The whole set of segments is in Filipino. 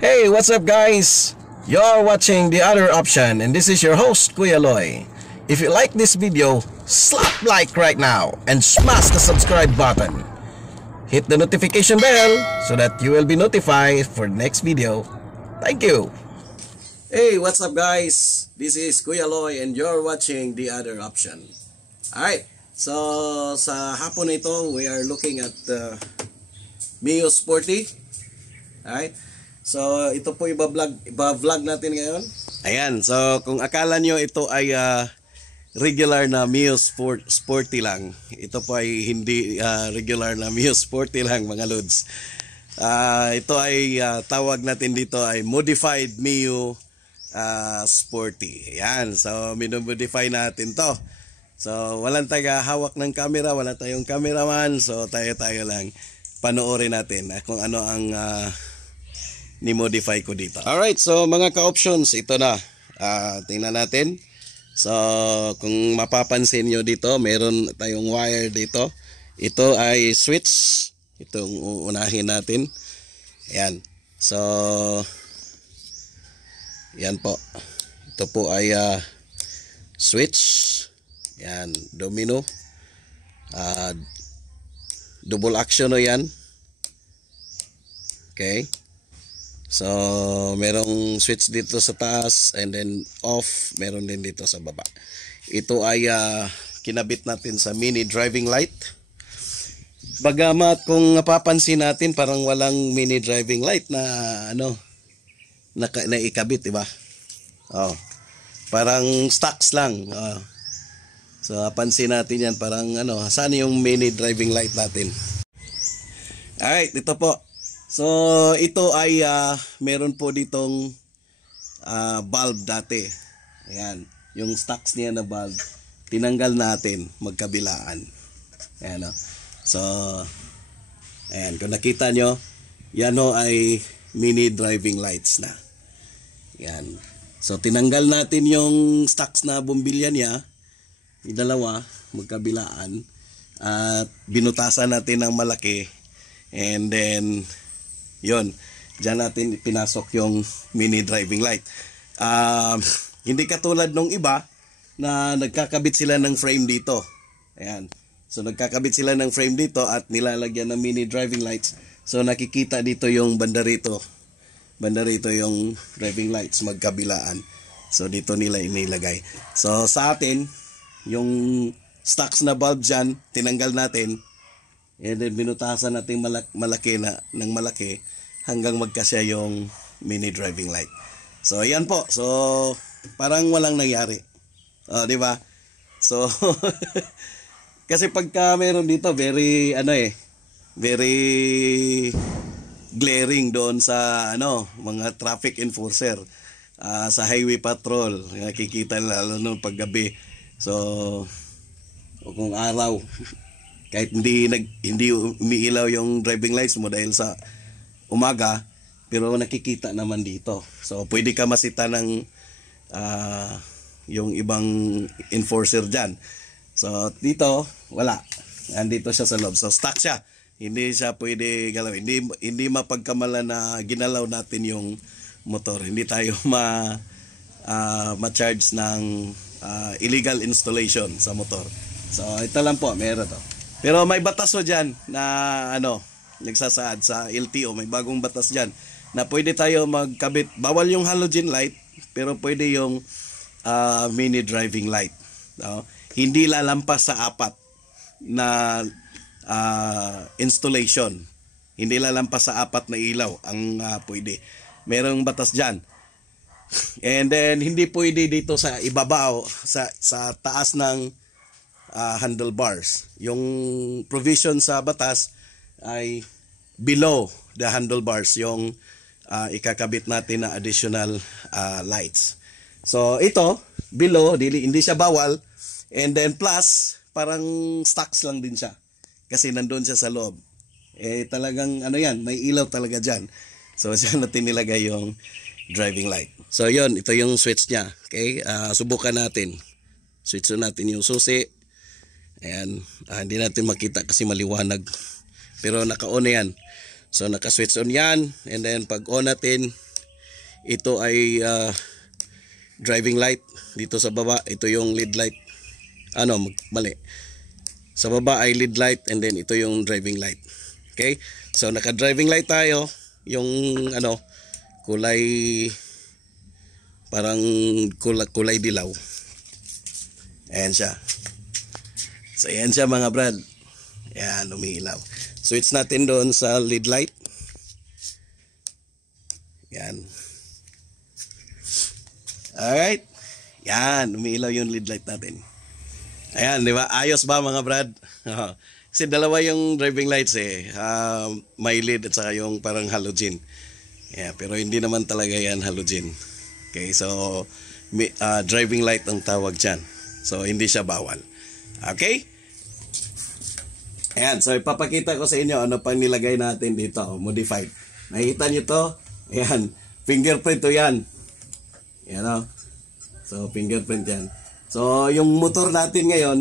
Hey, what's up guys? You're watching The Other Option and this is your host Kuya Loy. If you like this video, slap like right now and smash the subscribe button. Hit the notification bell so that you will be notified for the next video. Thank you. Hey, what's up guys? This is Kuya Loy and you're watching The Other Option. Alright, so sa hapon na ito, we are looking at Mio Sporty. Alright, so ito po iba-vlog natin ngayon. Ayan, so kung akala nyo ito ay regular na Mio Sporty lang, ito po ay hindi regular na Mio Sporty lang mga lods. Ito ay tawag natin dito ay modified Mio Sporty. Ayan, so minumodify natin to. So walang taga-hawak ng camera, wala tayong cameraman, so tayo lang panoorin natin kung ano ang ni-modify ko dito. Alright, so mga ka-options, ito na. Tingnan natin. So kung mapapansin nyo dito, meron tayong wire dito. Ito ay switch. Itong uunahin natin. Ayan. So yan po. Ito po ay switch. Yan, domino. Double action o yan. Okay. So merong switch dito sa taas and then off, meron din dito sa baba. Ito ay kinabit natin sa mini driving light. Bagamat kung napapansin natin parang walang mini driving light na na ikabit, di ba? Oh. Parang stocks lang. So pansin natin yan, parang saan yung mini driving light natin? Alright, ito po. So ito ay meron po ditong bulb dati. Ayan, yung stocks niya na bulb, tinanggal natin magkabilaan. Ayan o. So ayan, kung nakita nyo, yan o ay mini driving lights na. Ayan. So tinanggal natin yung stocks na bumbilya niya, yung dalawa magkabilaan, at binutasan natin ng malaki, and then yon, diyan natin pinasok yung mini driving light. Hindi katulad nung iba na nagkakabit sila ng frame dito. Ayan. So nagkakabit sila ng frame dito at nilalagyan ng mini driving lights. So nakikita dito yung banda rito. Banda rito yung driving lights magkabilaan. So dito nila inilagay. So sa atin, yung stocks na bulb dyan, tinanggal natin, and then binutasan natin malaki ng malaki hanggang magkasya yung mini driving light. So ayan po. So parang walang nangyari. Di ba? So kasi pagka meron dito, very very glaring doon sa mga traffic enforcer, sa highway patrol, nakikita lalo nung paggabi. So kung araw, kahit hindi umiilaw yung driving lights mo dahil sa umaga, pero nakikita naman dito. So pwede ka masita ng yung ibang enforcer dyan. So dito wala, andito siya sa loob. So stuck siya, hindi siya pwede galaw. Hindi mapagkamala na ginalaw natin yung motor. Hindi tayo ma-charge ng illegal installation sa motor. So ito lang po, meron to. Pero may batas o dyan na nagsasaad sa LTO, may bagong batas dyan na pwede tayo magkabit. Bawal yung halogen light, pero pwede yung mini driving light. Hindi lalampas sa 4 na installation. Hindi lalampas sa 4 na ilaw ang pwede. Merong batas dyan. And then hindi pwede dito sa ibabaw, sa taas ng handlebars. Yung provision sa batas ay below the handlebars yung ikakabit natin na additional lights. So ito below, hindi siya bawal, and then plus parang stocks lang din siya kasi nandun siya sa loob. Talagang yan, may ilaw talaga dyan. So dyan natin nilagay yung driving light. So yon, ito yung switch niya. Okay, subukan natin. Switch natin yung susi. Ayan, hindi natin makita kasi maliwanag. Pero naka-on na yan. So naka-switch on yan, and then pag on natin, ito ay driving light. Dito sa baba, ito yung lead light. Mali. Sa baba ay lead light and then ito yung driving light. Okay? So naka driving light tayo, yung kulay parang kulay dilaw. Ayan siya. So ayan siya mga brad. Ayan, umiilaw. Switch natin doon sa lead light. Ayan. Alright. Yan, umiilaw yung lead light natin. Ayan, di ba? Ayos ba mga brad? Kasi dalawa yung driving lights may lead at saka yung parang halogen. Yeah, pero hindi naman talaga yan halogen. Okay, so driving light ang tawag dyan. So hindi siya bawal. Okay? Ayan, so ipapakita ko sa inyo ano pang nilagay natin dito, modified. Nakikita nyo to? Ayan, fingerprint to yan. Ayan o. So fingerprint yan. So yung motor natin ngayon,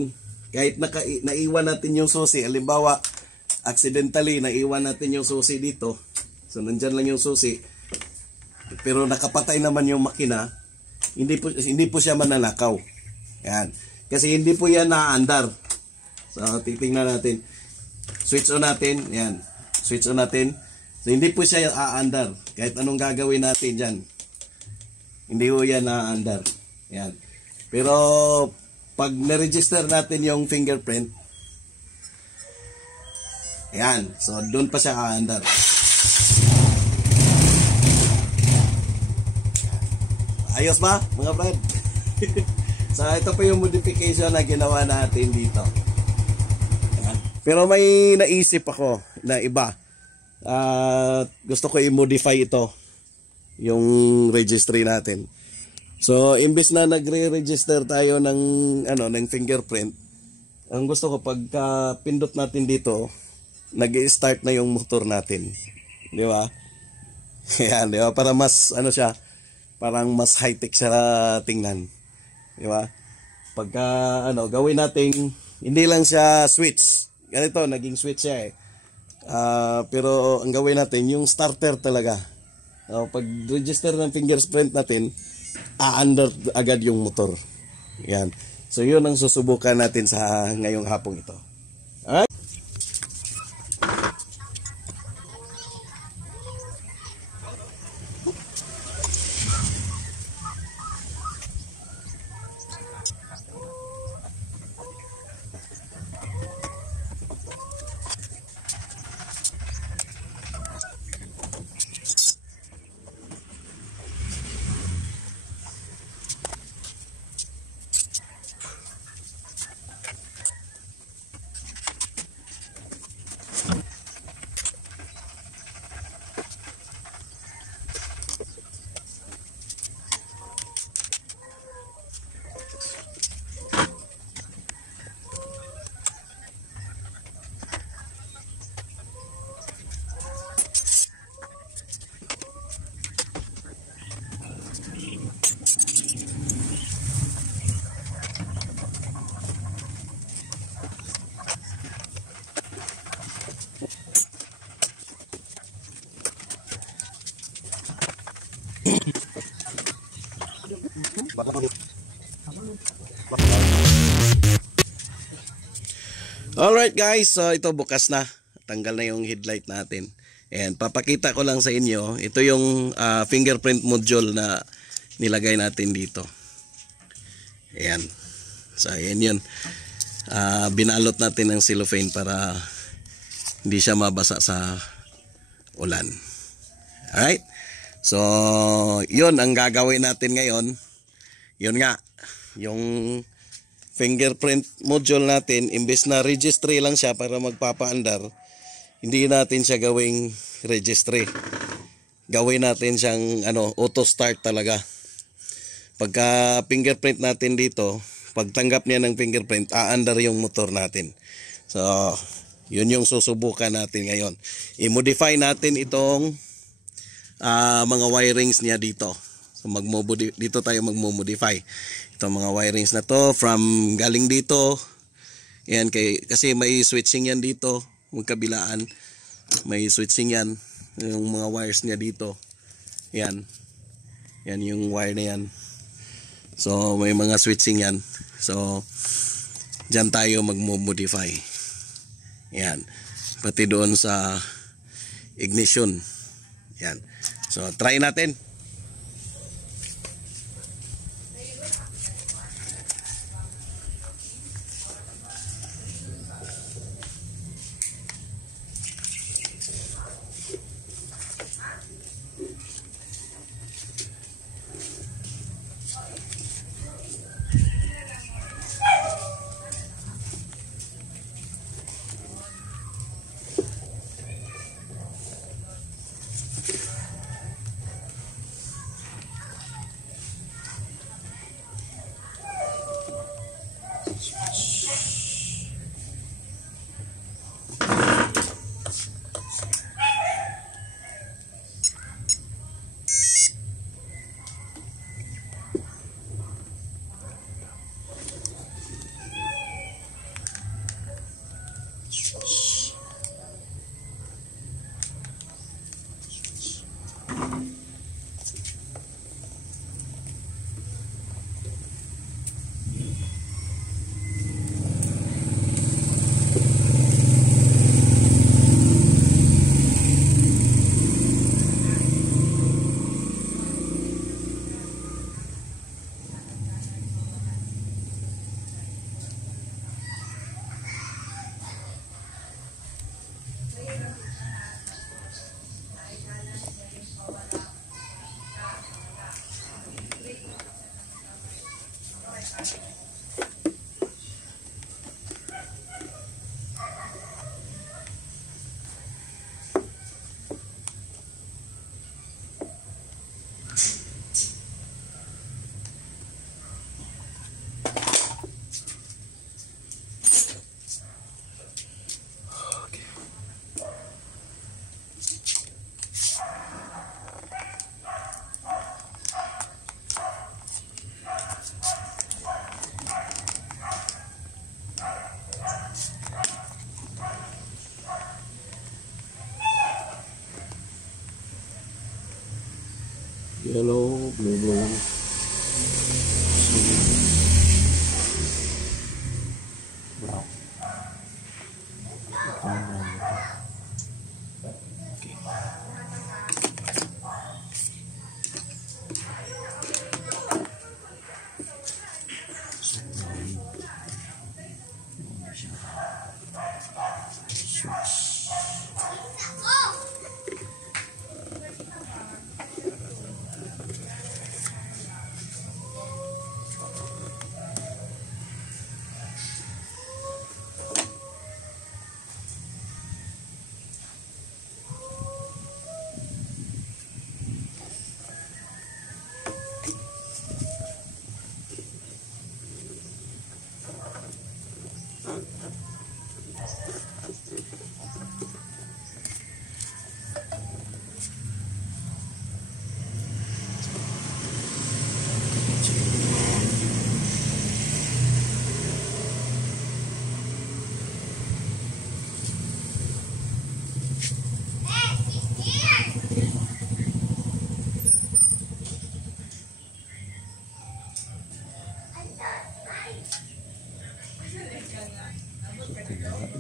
kahit naiwan natin yung susi, halimbawa, accidentally naiwan natin yung susi dito. So nandyan lang yung susi. Pero nakapatay naman yung makina, hindi po siya mananakaw. Yan. Kasi hindi po yan naandar. So titingnan natin. Switch on natin. Yan. Switch on natin. So hindi po siya aandar. Kahit anong gagawin natin dyan. Hindi po yan naandar. Yan. Pero pag na-register natin yung fingerprint, yan. So doon pa siya aandar. Ayos ba mga brad? So ito pa yung modification na ginawa natin dito. Ayan. Pero may naisip ako na iba. Gusto ko i-modify ito, yung registry natin. So imbes na nagre-register tayo ng ng fingerprint, ang gusto ko pagka pindot natin dito, nag-i-start na yung motor natin. Di ba? Ayan, di ba? Para mas siya, parang mas high-tech siya tingnan. Di ba? Pagka gawin nating hindi lang siya switch. Ganito, naging switch siya pero ang gawin natin yung starter talaga. Pag register ng fingerprint natin, aandar agad yung motor. Yan. So yun ang susubukan natin sa ngayong hapong ito. Alright? Alright guys, so ito bukas na. Tanggal na yung headlight natin. And papakita ko lang sa inyo, ito yung fingerprint module na nilagay natin dito. Ayan. So ayan yun. Binalot natin ng cellophane para hindi siya mabasa sa ulan. Alright. So yun ang gagawin natin ngayon. Yun nga, yung fingerprint module natin, imbes na registry lang siya para magpapaandar, hindi natin siya gawing registry. Gawin natin siyang auto start talaga. Pagka fingerprint natin dito, pagtanggap niya ng fingerprint, aandar yung motor natin. So yun yung susubukan natin ngayon. I-modify natin itong mga wirings niya dito. So dito tayo magmo-modify. Itong mga wirings na to from galing dito. Yan kasi may switching yan dito, magkabilaan. May switching yan, yung mga wires niya dito. Yan. Yan yung wire na yan. So may mga switching yan. So dyan tayo magmo-modify. Yan. Pati doon sa ignition. Yan. So try natin. Yellow, blue. Brown.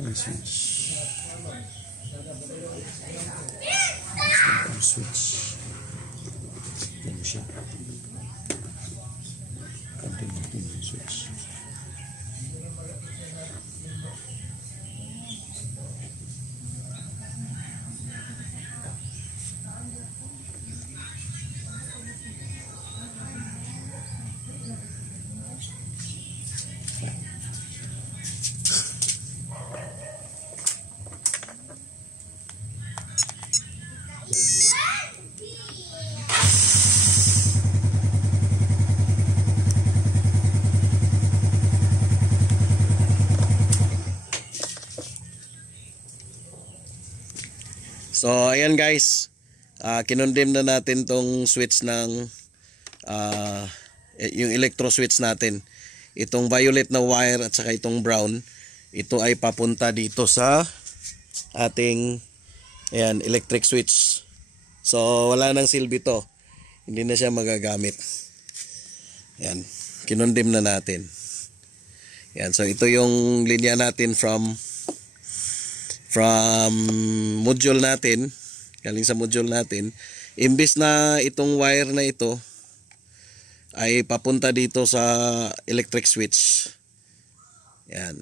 Okay. Switch. Yan siya. Kantin natin yung switch. So ayan guys, kinondem na natin tong switch ng yung electro switch natin. Itong violet na wire at saka itong brown, ito ay papunta dito sa ating ayan, electric switch. So wala nang silbi to. Hindi na siya magagamit. Yan. Kinondim na natin. Yan. So ito yung linya natin from module natin. Galing sa module natin. Imbis na itong wire na ito ay papunta dito sa electric switch. Yan.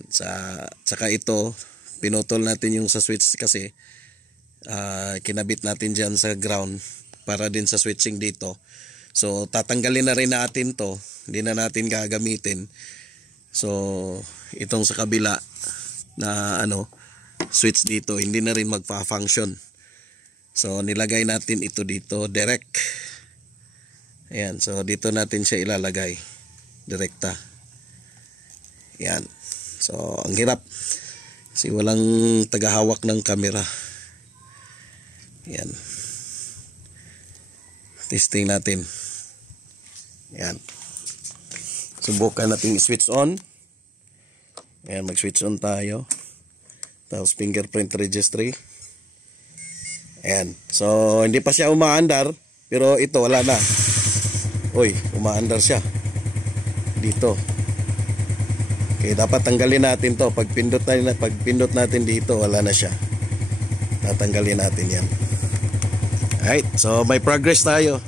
Saka ito, pinutol natin yung sa switch kasi kinabit natin dyan sa ground para din sa switching dito. So tatanggalin na rin natin to. Hindi na natin gagamitin. So itong sa kabila na switch dito, hindi na rin magpa-function. So nilagay natin ito dito direct. Ayan, so dito natin siya ilalagay direkta. Ayan. So ang hirap kasi walang tagahawak ng camera. Ayan. Testing natin. Ayan. Subukan natin i-switch on. Ayan, mag-switch on tayo. Tapos fingerprint registry. Ayan. So, hindi pa siya umaandar. Pero ito, wala na. Uy, umaandar siya. Dito. Okay, dapat tanggalin natin to. Pag pindot natin dito, wala na siya. Tatanggalin natin yan. Alright, so may progress tayo.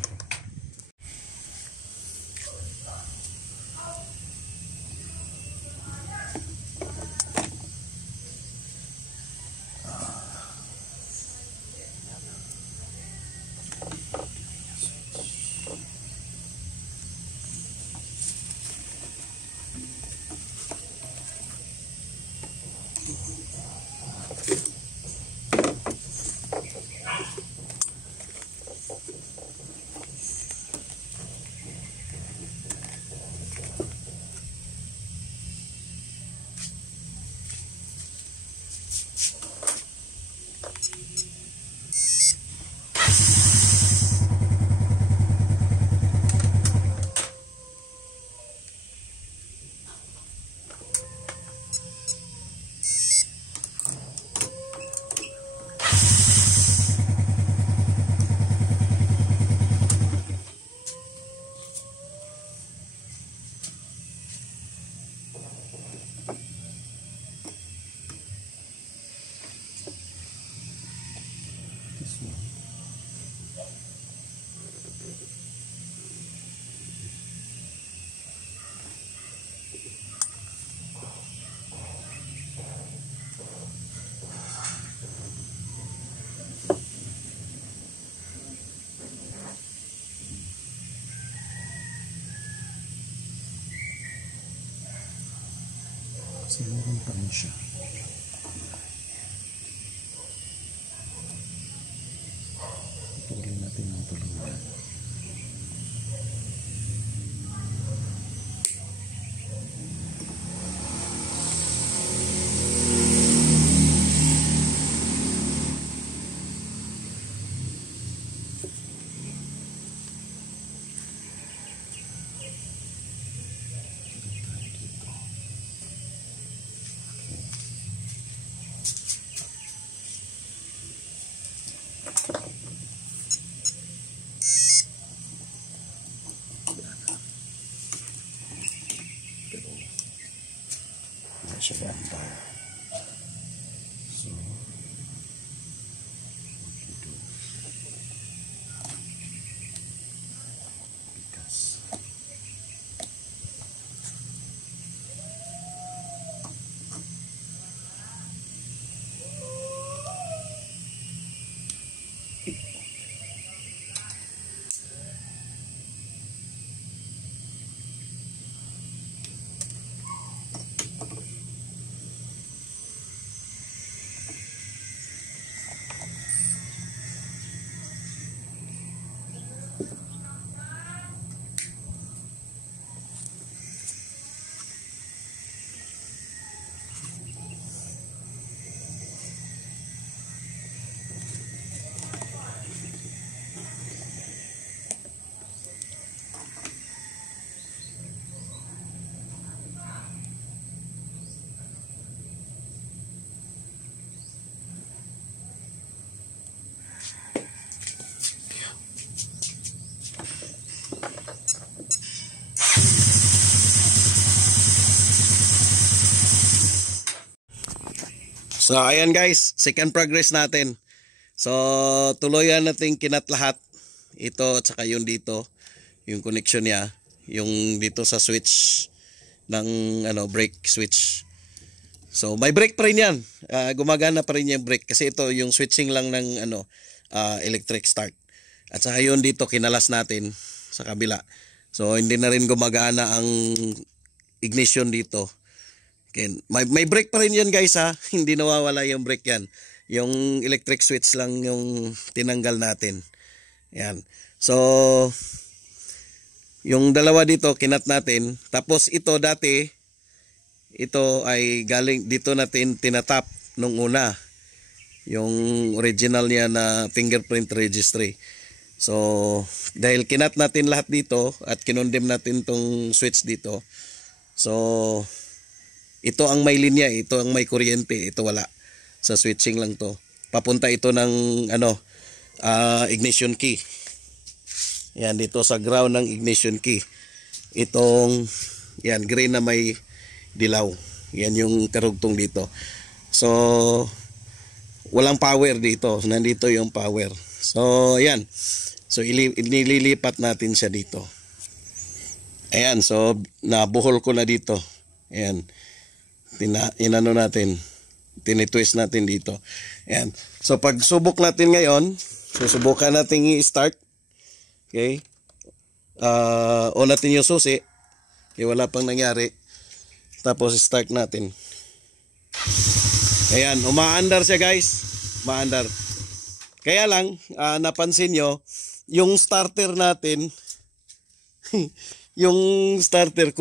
Kasi meron pa rin siya. Patuloy natin ang tulungan. Siya ganda. So, what you do? Because So ayan guys, second progress natin. So tuluyan natin kinat lahat. Ito at saka yung dito, yung connection niya, yung dito sa switch ng brake switch. So may brake pa rin yan. Gumagana pa rin yung brake kasi ito yung switching lang ng electric start. At saka yun dito kinalas natin sa kabila. So hindi na rin gumagana ang ignition dito. Okay. May brake pa rin yan guys ha. Hindi nawawala yung brake yan. Yung electric switch lang yung tinanggal natin. Yan. So yung dalawa dito kinat natin. Tapos ito dati, ito ay galing dito natin tinatap nung una. Yung original niya na fingerprint registry. So dahil kinat natin lahat dito at kinondem natin tong switch dito. So ito ang may linya, ito ang may kuryente, ito wala. Sa switching lang to. Papunta ito ng ignition key. Yan dito sa ground ng ignition key. Itong yan green na may dilaw. Yan yung karugtong dito. So walang power dito. Nandito yung power. So yan. So nililipat natin siya dito. Ayan, so nabuhol ko na dito. Ayan. Inano natin, tinitwist natin dito. Ayan. So pag subok natin ngayon, susubukan natin i-start. Okay. On natin yung susi. Okay, wala pang nangyari. Tapos start natin. Ayan, umaandar siya guys. Umaandar. Kaya lang, napansin nyo, yung starter natin, yung starter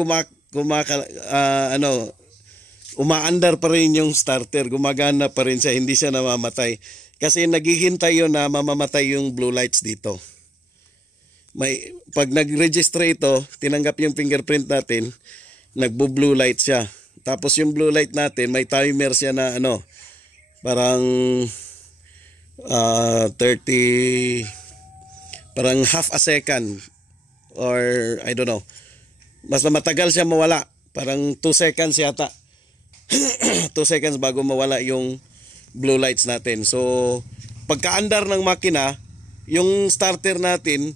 umaandar pa rin yung starter, gumagana pa rin siya, hindi siya namamatay. Kasi naghihintay yun na mamamatay yung blue lights dito. Pag nag-register ito, tinanggap yung fingerprint natin, nagbo-blue light siya. Tapos yung blue light natin, may timer siya na parang 30, parang half a second or I don't know. Mas matagal siya mawala, parang 2 seconds yata. 2 seconds bago mawala yung blue lights natin. So pagkaandar ng makina, yung starter natin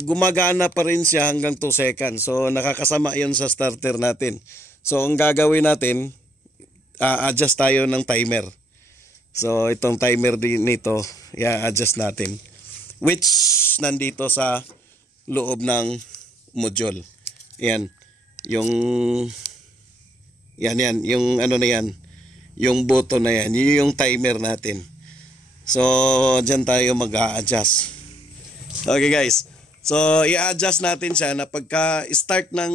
gumagana pa rin siya hanggang 2 seconds. So nakakasama yun sa starter natin. So ang gagawin natin, adjust tayo ng timer. So itong timer din nito, i-adjust natin, which nandito sa loob ng module. Yan yung yan, yung na yan, yung button na yan, yun yung timer natin. So, dyan tayo mag-a-adjust. Okay guys, so i-adjust natin siya na pagka-start ng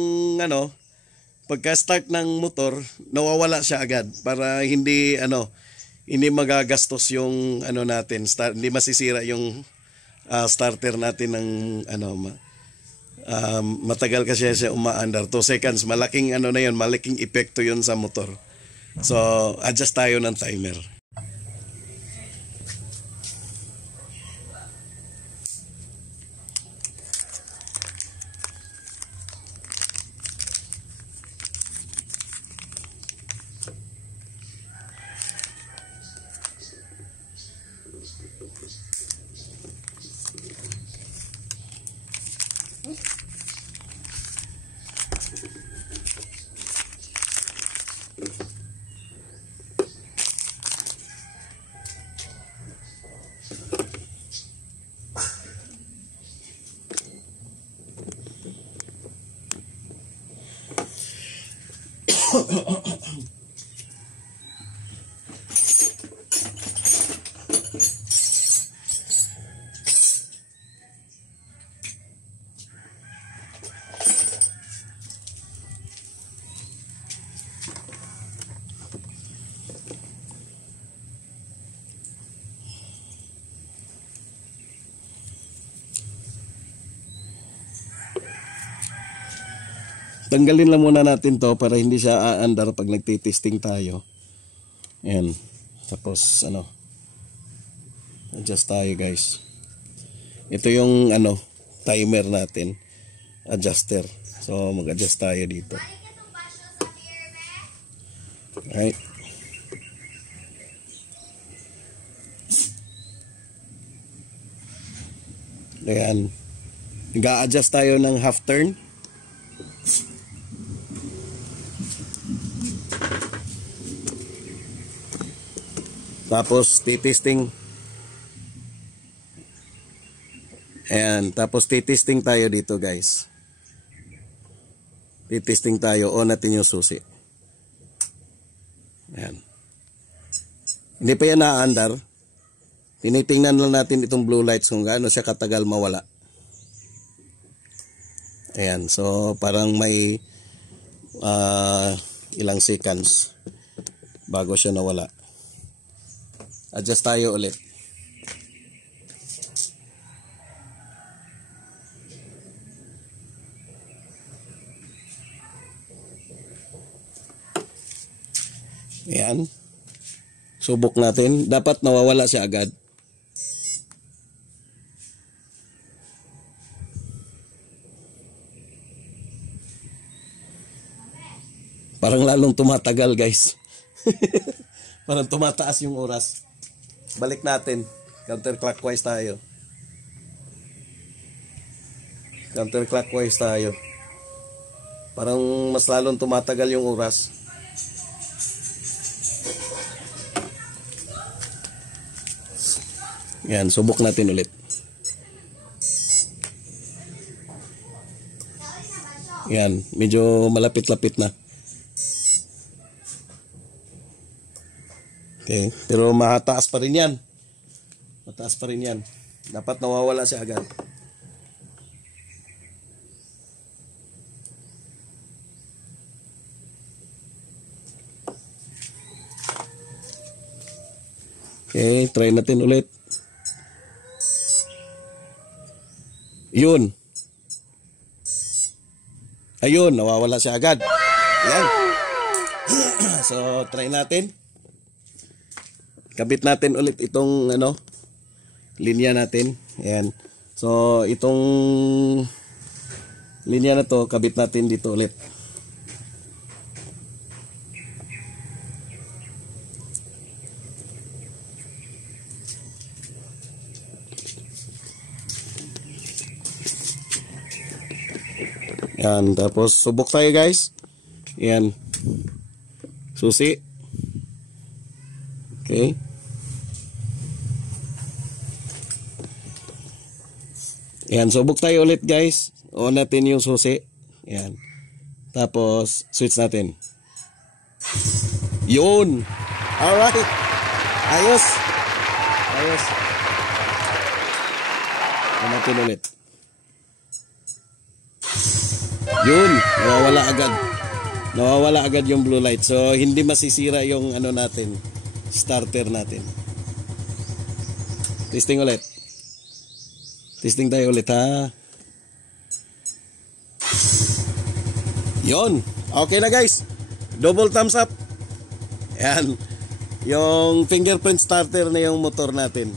pagka-start ng motor, nawawala siya agad para hindi hindi magagastos yung natin, hindi masisira yung starter natin ng matagal kasi siya umaandar. 2 seconds, malaking na yun, malaking epekto yun sa motor. So adjust tayo ng timer. Tanggalin lang muna natin to para hindi siya aandar pag nagtitesting tayo. Ayan. Tapos adjust tayo guys. Ito yung timer natin, adjuster. So mag-adjust tayo dito. Alright. Ayan. Nag-a-adjust tayo ng half turn. Tapos titesting. Ayan. Tapos titesting tayo dito guys. Titesting tayo. On natin yung susi. Ayan. Hindi pa yan naaandar. Tinitingnan lang natin itong blue lights kung gaano siya katagal mawala. Ayan, so parang may ilang seconds bago siya nawala. Adjust tayo ulit. Ayan. Subok natin. Dapat nawawala siya agad. Parang lalong tumatagal guys. Parang tumataas yung oras. Balik natin. Counterclockwise tayo. Counterclockwise tayo. Parang mas lalong tumatagal yung oras. Yan, subok natin ulit. Yan, medyo malapit-lapit na. Okay, pero mataas pa rin yan. Mataas pa rin yan. Dapat nawawala siya agad. Okay, try natin ulit. Yun. Ayun, nawawala siya agad. Yan. So, try natin. Kabit natin ulit itong linya natin. Ayan. So, itong linya na to, kabit natin dito ulit. Ayan. Tapos, subok tayo guys. Ayan. Susi. Okay. Ayan, subok tayo ulit guys. On natin yung susi. Ayan. Tapos, switch natin. Yun! Alright! Ayos! Ayos! On natin ulit. Yun! Nawawala agad. Nawawala agad yung blue light. So, hindi masisira yung natin. Starter natin. Testing ulit. Testing tayo ulit ha. Yon. Okay na guys. Double thumbs up. Yan. Yung fingerprint starter na yung motor natin.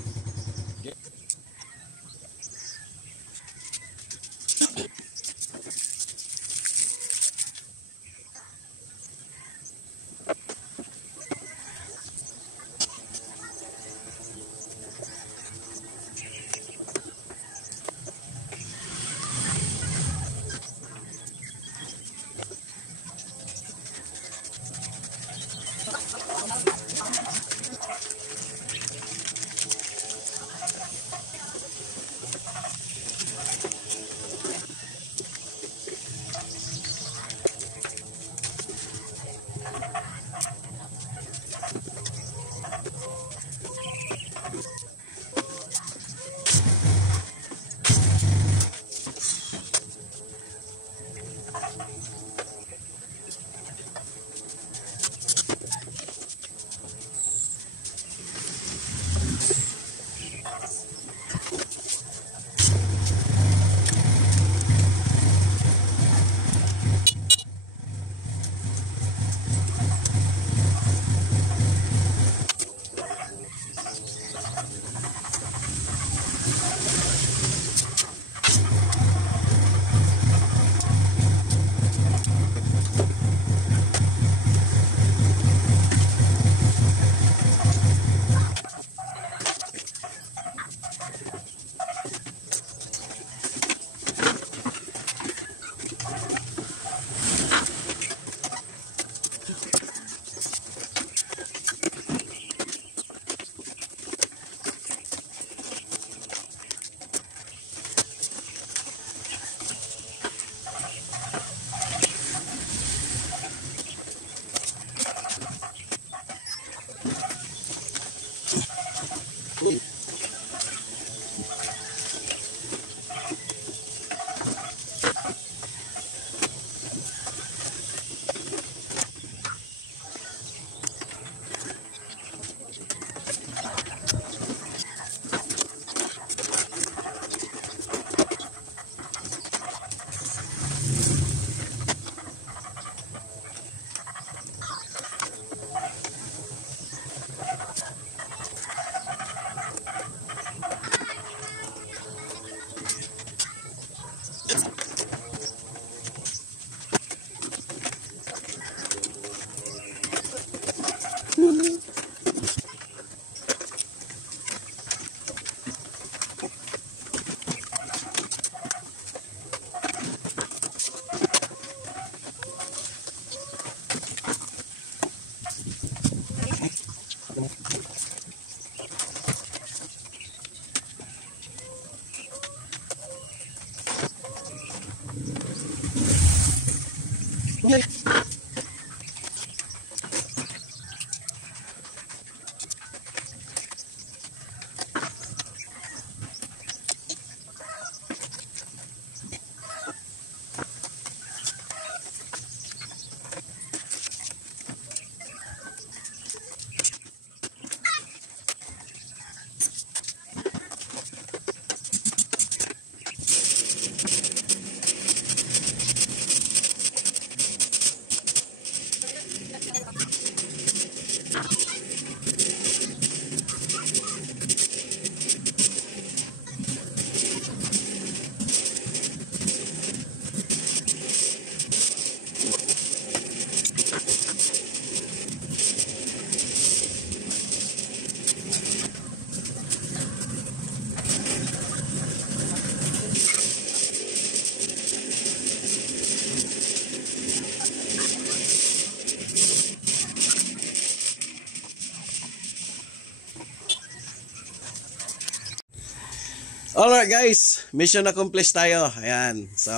Alright guys, mission accomplished tayo. Ayan. So,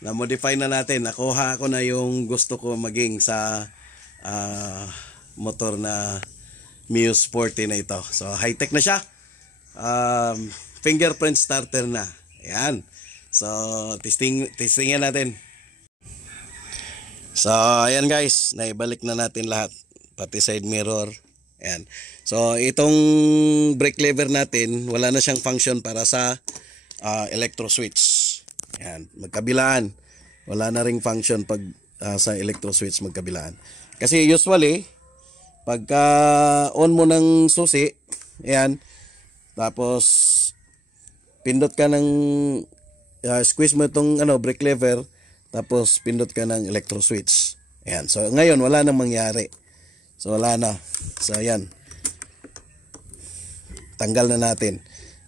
na-modify na natin. Nakuha ko na yung gusto ko maging sa motor na Muse Sporty na ito. So, high-tech na siya. Fingerprint starter na. Ayan. So, testingin natin. So, ayan guys. Naibalik na natin lahat. Pati side mirror. Ayan. So, itong brake lever natin, wala na siyang function para sa electro switch. Ayan. Magkabilaan. Wala na ring function pag sa electro switch magkabilaan. Kasi usually, pagka on mo ng susi, ayan, tapos pindot ka ng squeeze mo itong brake lever, tapos pindot ka ng electro switch. Ayan. So, ngayon, wala nang mangyari. So, wala na. So, ayan. Tanggal na natin.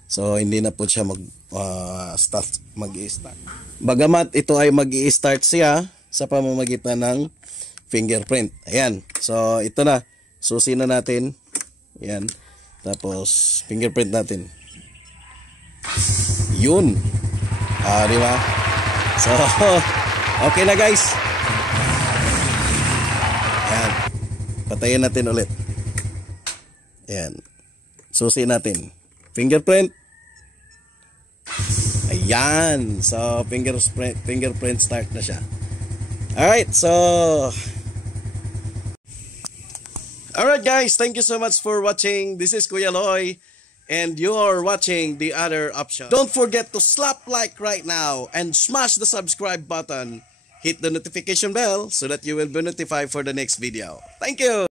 So, hindi na po siya mag-start. Bagamat ito ay mag-i-start siya sa pamamagitan ng fingerprint. Ayan. So, ito na. Susi na natin. Ayan. Tapos, fingerprint natin. Yun. Di ba? So, okay na guys. Ayan. Patayin natin ulit. Ayan. Susi natin. Fingerprint. Ayan. So, fingerprint start na siya. Alright. So, alright guys. Thank you so much for watching. This is Kuya Loy. And you are watching the other option. Don't forget to slap like right now. And smash the subscribe button. Hit the notification bell so that you will be notified for the next video. Thank you.